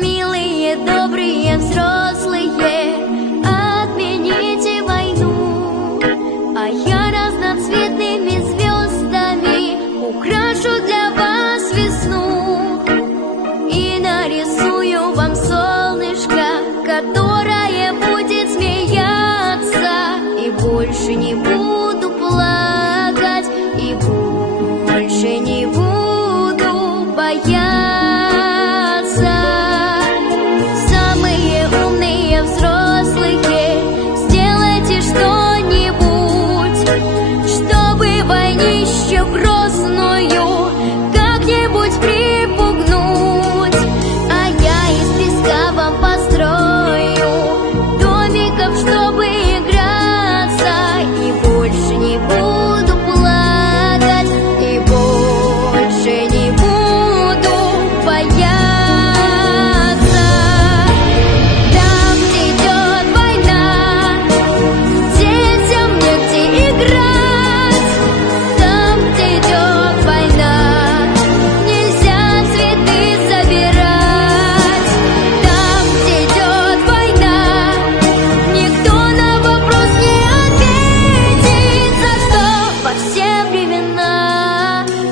Милые, добрые взрослые, отмените войну, а я разноцветными звездами украшу для вас весну и нарисую вам солнышко, которое будет смеяться, и больше не буду плакать, и больше не буду бояться. Грозную как-нибудь припугнуть, а я из песка вам построю домиков, чтобы играться, и больше не буду плакать, и больше не буду бояться. Там, где идет война, детям негде играть.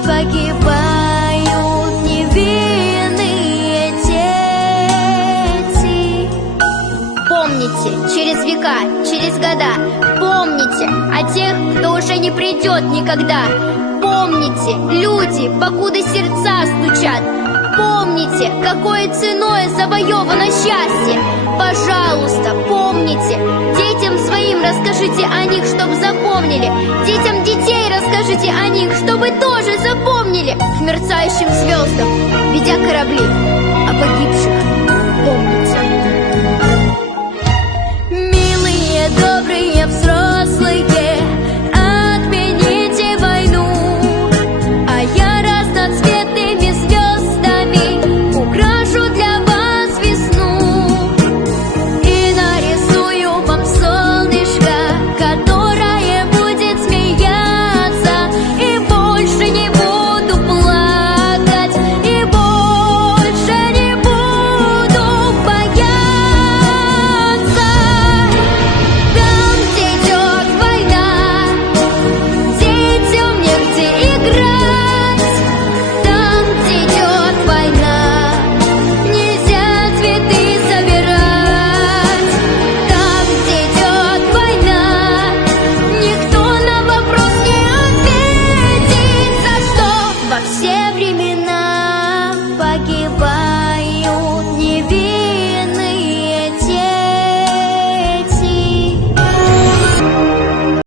Погибают невинные дети. Помните, через века, через года, помните о тех, кто уже не придет никогда. Помните, люди, покуда сердца стучат. Помните, какой ценой завоевано счастье. Пожалуйста, помните, детям своим расскажите о них, чтоб запомнили. Детям детей расскажите о них, чтобы тоже запомнили. К мерцающим звездам, ведя корабли,